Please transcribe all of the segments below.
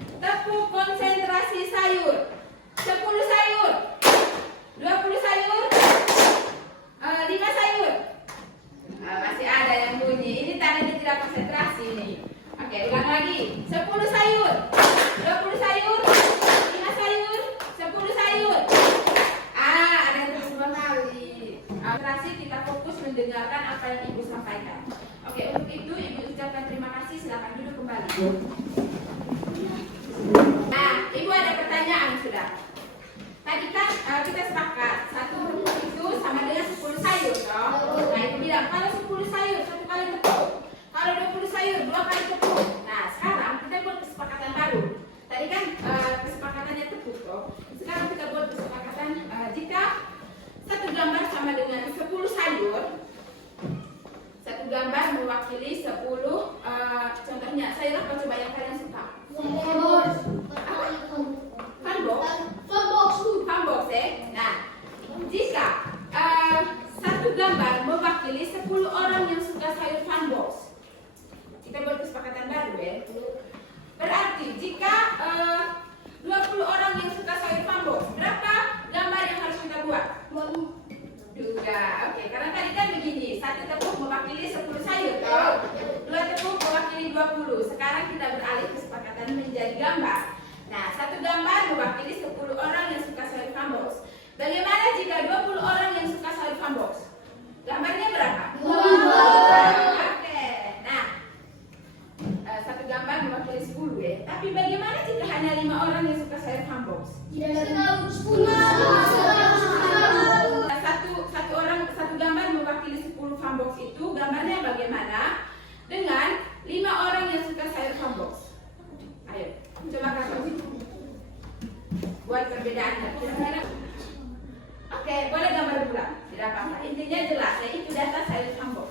Tepuk konsentrasi sayur. 10 sayur, 20 sayur, 5 sayur. Masih ada yang bunyi. Ini tandanya tidak konsentrasi nih. Oke, ulang lagi. 10 sayur, 20 sayur, 5 sayur, 10 sayur. Ada yang terus 2 kali. Konsentrasi, kita fokus mendengarkan apa yang Ibu sampaikan. Oke, untuk itu Ibu ucapkan terima kasih. Silakan duduk kembali. Nah, Ibu ada pertanyaan sudah. Tadi kan kita sepakat 1 tepuk itu sama dengan 10 sayur, toh? Nah, Ibu bilang kalau 10 sayur 1 kali tepuk, kalau 20 sayur 2 kali tepuk. Nah, sekarang kita buat kesepakatan baru. Tadi kan kesepakatannya tepuk, toh? Sekarang kita buat kesepakatan jika satu gambar sama dengan 10 sayur, satu gambar mewakili 10 contohnya sayur apa coba yang kalian suka? Funbox ya. Nah, jika satu gambar mewakili 10 orang yang suka sayur funbox, kita buat kesepakatan baru ya. Berarti jika 20 orang yang suka sayur funbox, berapa gambar yang harus kita buat? 2. Oke, karena tadi kan begini, 1 tepuk mewakili 10 sayur, toh? 2 tepuk mewakili 20. Sekarang kita beralih kesepakatan menjadi gambar. Nah, 1 gambar mewakili 10 orang yang suka sayur funbox. Bagaimana jika 20 orang yang suka sayur funbox? Gambarnya berapa? 2. Oke. Nah, 1 gambar mewakili 10 ya. Tapi bagaimana jika hanya 5 orang yang suka sayur funbox? Satu gambar mewakili 10 funbox itu gambarnya bagaimana dengan 5 orang yang suka sayur funbox? Ayo, coba kasih buat perbedaannya. Oke, boleh gambar bulat, tidak apa-apa. Intinya jelas, ya itu data sayur funbox.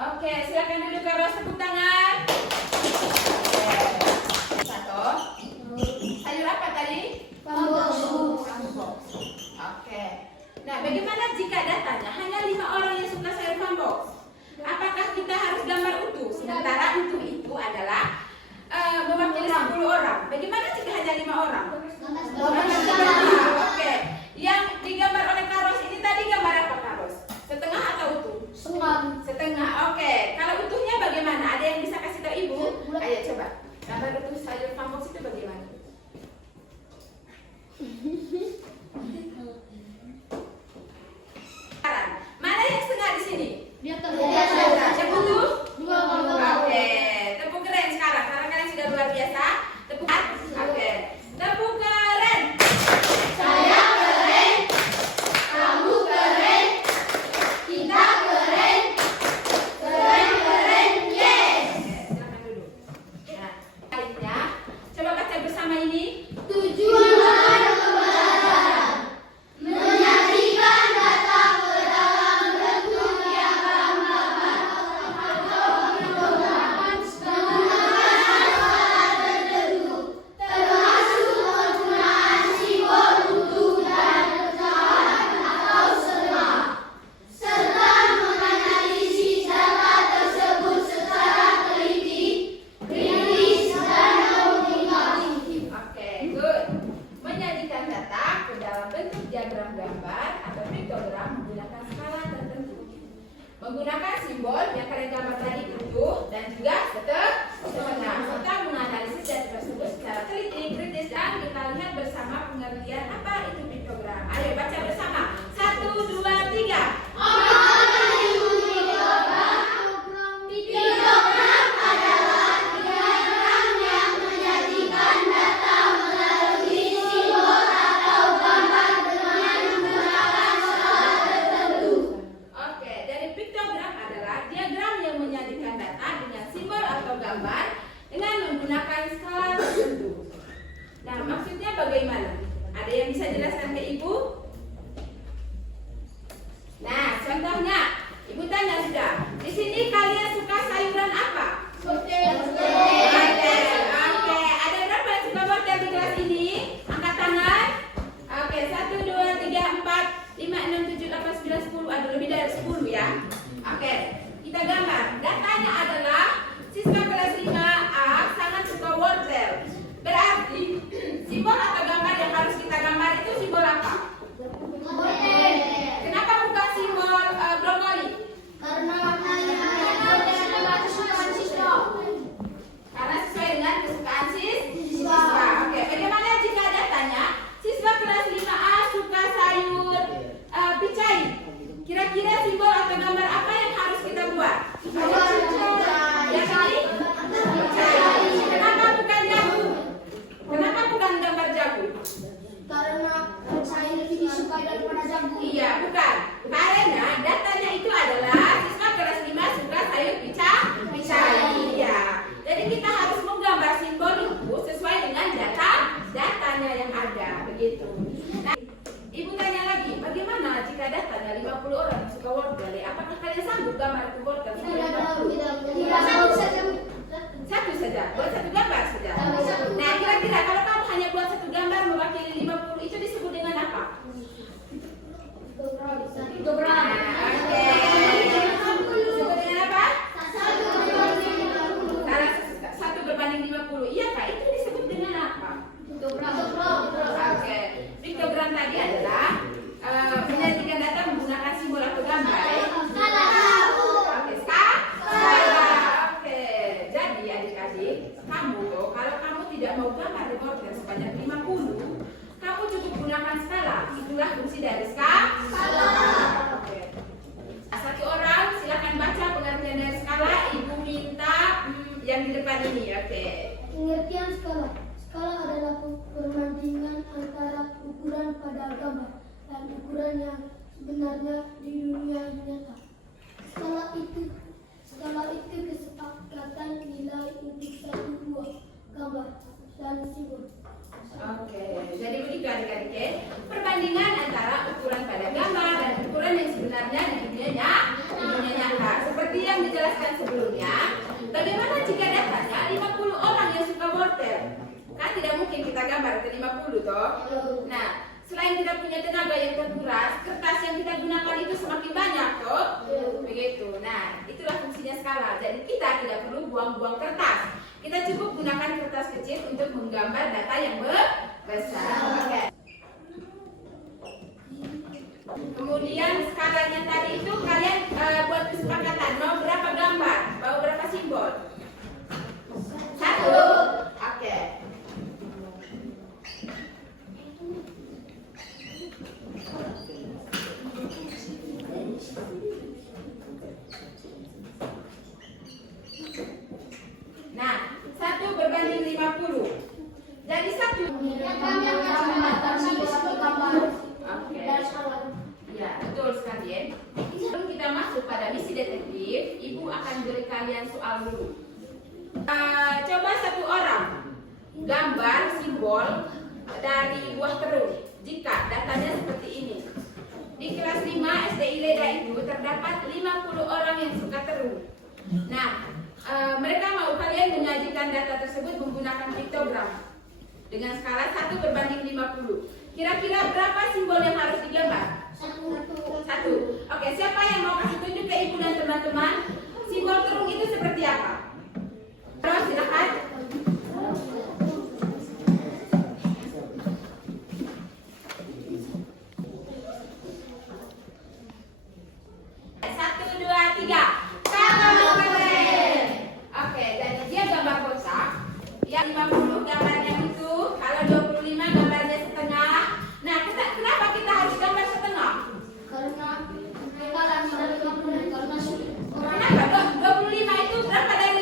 Oke, silakan duduk Karos, tepuk tangan. Satu. Sayur apa tadi? Funbox. Oke. Nah, bagaimana jika datanya hanya 5 orang yang suka sayur funbox? Apakah kita harus gambar utuh? Sementara utuh itu adalah mewakili 10 orang. Bagaimana jika hanya 5 orang? Oke. Yang digambar oleh Karos ini tadi gambar apa Karos? Setengah atau utuh? Setengah. Oke. Kalau utuhnya bagaimana? Ada yang bisa kasih tahu Ibu? Ayo coba. Gambar utuh sayur funbox itu bagaimana? Mana yang setengah di sini? Yang utuh? Oke. Tepuk keren sekarang. Karena kalian sudah luar biasa. Tepuk. Oke. Tepuk keren. Saya keren, kamu keren, kita keren, keren, yes. Silakan duduk. Nah, baiknya, coba baca bersama ini. Tujuan anak kebenaran, menyajikan data ke dalam bentuk yang gambar atau menggunakan alat tertentu, termasuk penggunaan simbol utuh dan pecahan atau setengah, serta menganalisis data tersebut secara teliti, kritis, dan komunikatif. Oke, good. Menyajikan data ke dalam bentuk diagram gambar atau piktogram menggunakan skala tertentu. Menggunakan simbol yang kalian gambar tadi utuh dan juga setengah, serta menganalisis data tersebut secara teliti, kritis, dan kita lihat bersama pengertian apa itu piktogram. Ayo baca bersama. 1, 2, 3. Piktogram adalah diagram yang menyajikan data melalui simbol atau gambar dengan menggunakan skala tertentu. Oke, dari piktogram adalah diagram yang menyajikan data dengan simbol atau gambar dengan menggunakan skala tertentu. Nah, maksudnya bagaimana? Ada yang bisa saya jelaskan ke Ibu. Nah, contohnya, Ibu tanya sudah. Di sini kalian suka sayuran apa? Wortel. Oke. Ada berapa yang suka wortel di kelas ini? Angkat tangan. Oke, 1, 2, 3, 4, 5, 6, 7, 8, 9, 10. Ada lebih dari 10 ya. Oke, kita gambar. Datanya adalah siswa kelas 5A sangat suka wortel. Berarti simbol atau gambar yang harus kita gambar itu simbol apa? Wortel. Kenapa bukan simbol brokoli? Karena adalah kesukaan siswa. Karena sesuai dengan kesukaan Siswa. siswa. Oke, bagaimana jika datanya siswa kelas 5A suka sayur picai? Kira-kira simbol atau gambar apa yang harus kita buat? Yang ini? Picai. Kenapa bukan jagung? Kenapa bukan gambar jagung? Karena saya lebih disukai daripada jagung. Iya, bukan. Karena datanya itu adalah siswa kelas 5 suka sayur picai. Iya. Jadi kita harus menggambar simbol itu sesuai dengan datanya yang ada, begitu. Nah, Ibu tanya lagi, bagaimana jika datanya 50 orang yang suka wortel? Apakah kalian sanggup gambar itu wortel? Satu saja, buat satu gambar saja. Nah, kira-kira kalau kamu hanya buat satu gambar mewakili 50, itu disebut dengan apa? Dobrak. Oke. Disebut dengan apa? Karena 1 berbanding 50. Iya Kak, itu disebut dengan apa? Oke. Piktogram tadi adalah menyajikan data menggunakan simbol atau gambar. Oke, skala. Oke. Jadi adik-adik, kamu tuh kalau kamu tidak mau gambar di wortel sebanyak 50, kamu cukup gunakan skala. Itulah fungsi dari skala. Oke. Satu orang silakan baca pengertian dari skala. Ibu minta yang di depan ini. Oke. Pengertian skala. Skala adalah perbandingan antara ukuran pada gambar dan ukuran yang sebenarnya di dunia nyata. Skala itu kesepakatan nilai untuk satu buah gambar dan simbol. Oke, jadi begitu adik-adik ya. Perbandingan antara ukuran pada gambar dan ukuran yang sebenarnya di dunia nyata. Seperti yang dijelaskan sebelumnya, bagaimana jika datanya 50 orang yang suka wortel? Kan tidak mungkin kita gambar ke 50 toh. Nah, selain tidak punya tenaga yang terkuras, kertas yang kita gunakan itu semakin banyak toh. Begitu. Nah, itulah fungsinya skala. Jadi kita tidak perlu buang-buang kertas. Kita cukup gunakan kertas kecil untuk menggambar data yang besar. Oke. Kemudian skalanya tadi itu kalian buat kesepakatan mau berapa gambar, mau berapa simbol? 1. Oke. Nah, 1 berbanding 50. Jadi 1. Oke. Ya, betul sekali ya. Sebelum kita masuk pada misi detektif, Ibu akan beri kalian soal dulu. Coba satu orang gambar simbol dari buah terung jika datanya seperti ini. Di kelas 5 SD Ileda itu terdapat 50 orang yang suka terung. Nah, mereka mau kalian menyajikan data tersebut menggunakan piktogram dengan skala 1 berbanding 50. Kira-kira berapa simbol yang harus digambar? 1. Oke, siapa yang mau kasih tunjuk ke Ibu dan teman-teman simbol terung itu seperti apa? Terus silakan. Satu, dua, tiga. Oke, jadi dia gambar kotak. Yang 50 gambarnya itu, kalau 25 gambarnya setengah. Nah, kenapa kita harus gambar setengah? Karena 25 Kenapa? 25 itu berapa dari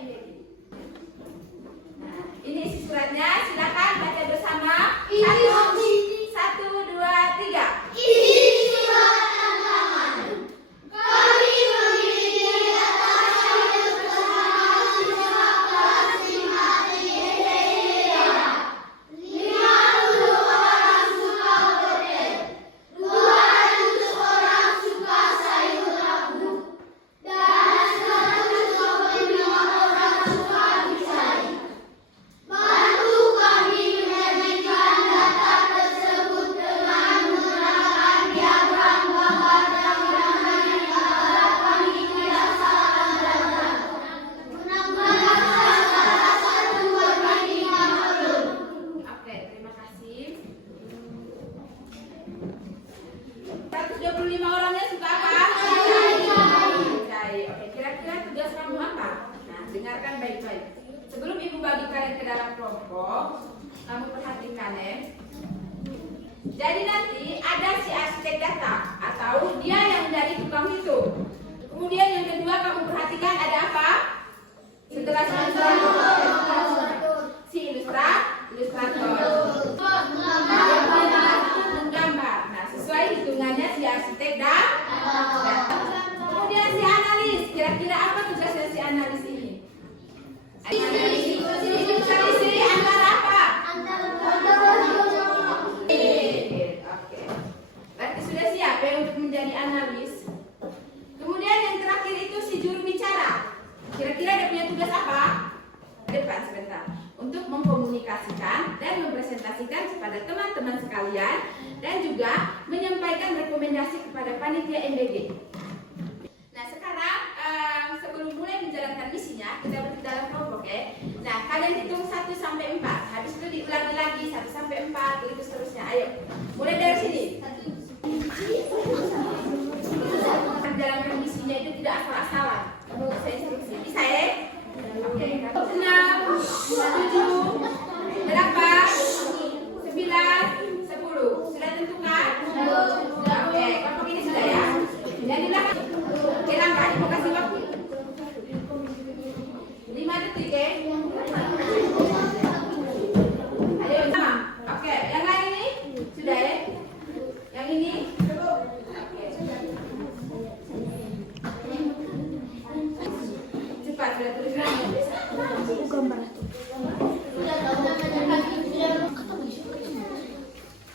MBG. Nah, ini isi suratnya, silakan baca bersama. Satu, dua, tiga. Isi surat tantangan. Kami memiliki data sayur bersama siswa kelas 5 TDIA. 50 orang suka petai, 200 orang suka sayur labu, dan 125 orang suka pisang. Bantu kami menyajikan data tersebut dengan menggunakan diagram gambar dan gambar agar kami tidak salah data. Gunakan salah satu perbandingan belum. Oke, terima kasih. 125 orangnya suka apa? Cai. Oke, kira-kira tugas kamu apa? Nah, dengarkan baik-baik. Sebelum ibu bagi kalian ke dalam kelompok, kamu perhatikan ya. Jadi nanti ada si arsitek data atau dia yang dari tukang hitung. Kemudian yang kedua kamu perhatikan ada apa? Setelah si ilustrator. Menggambar. Nah, sesuai hitungannya si arsitek dan kemudian si analis. Kira-kira apa tugasnya si analis ini? Analis antara apa? Oke. Berarti sudah siap ya untuk menjadi analis. Kemudian yang terakhir itu si juru bicara. Kira-kira dia punya tugas apa? Depan sebentar. Untuk mengkomunikasikan dan mempresentasikan kepada teman-teman sekalian dan juga menyampaikan rekomendasi kepada panitia MBG. Nah, sekarang sebelum mulai menjalankan misinya, kita berdiri dalam kelompok ya. Nah, kalian hitung 1 sampai 4. Habis itu diulangi lagi 1 sampai 4, begitu seterusnya. Ayo. Mulai dari sini. Menjalankan misinya itu tidak asal-asalan. Saya instruksi. Bisa ya? Oke. 6, 7, 8, 9, 10. Sudah tentukan? Oke. Kelompok ini sudah ya? Yang di belakang. Oke, langkah. Ibu kasih waktu 5 detik ya. Ayo, sama. Oke, yang lain ini sudah ya? Yang ini? Oke. Cepat, sudah tulis lagi.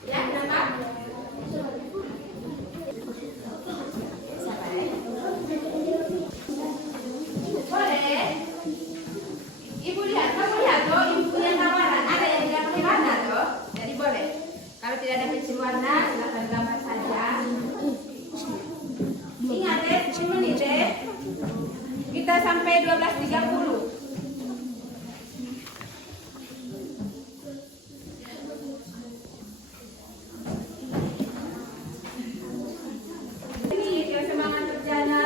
Ya, kenapa? Boleh. Ibu lihat, kamu lihat loh, ibu punya tawaran. Ada yang tidak pakai warna loh. Jadi boleh. Kalau tidak ada pensil warna, silakan gambar saja. Ingat deh, 10 menit deh. Kita sampai 12.30. Ini biar semangat kerjanya.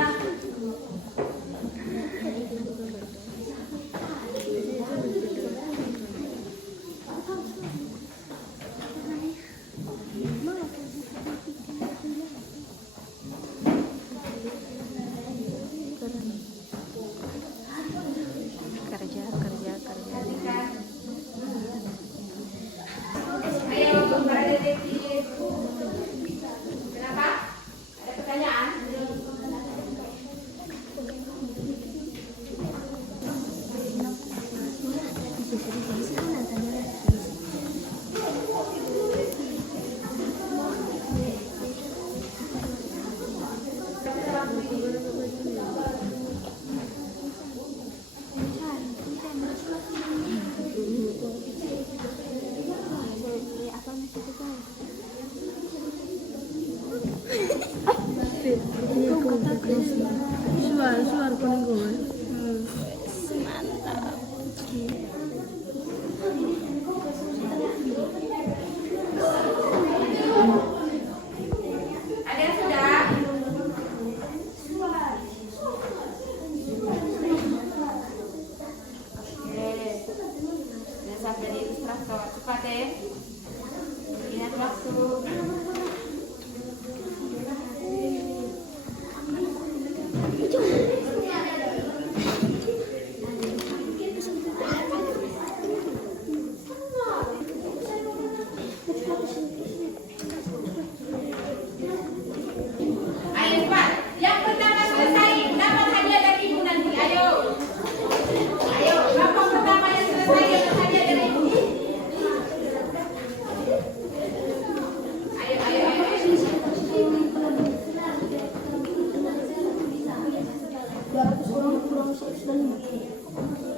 manusia itu sudah 5.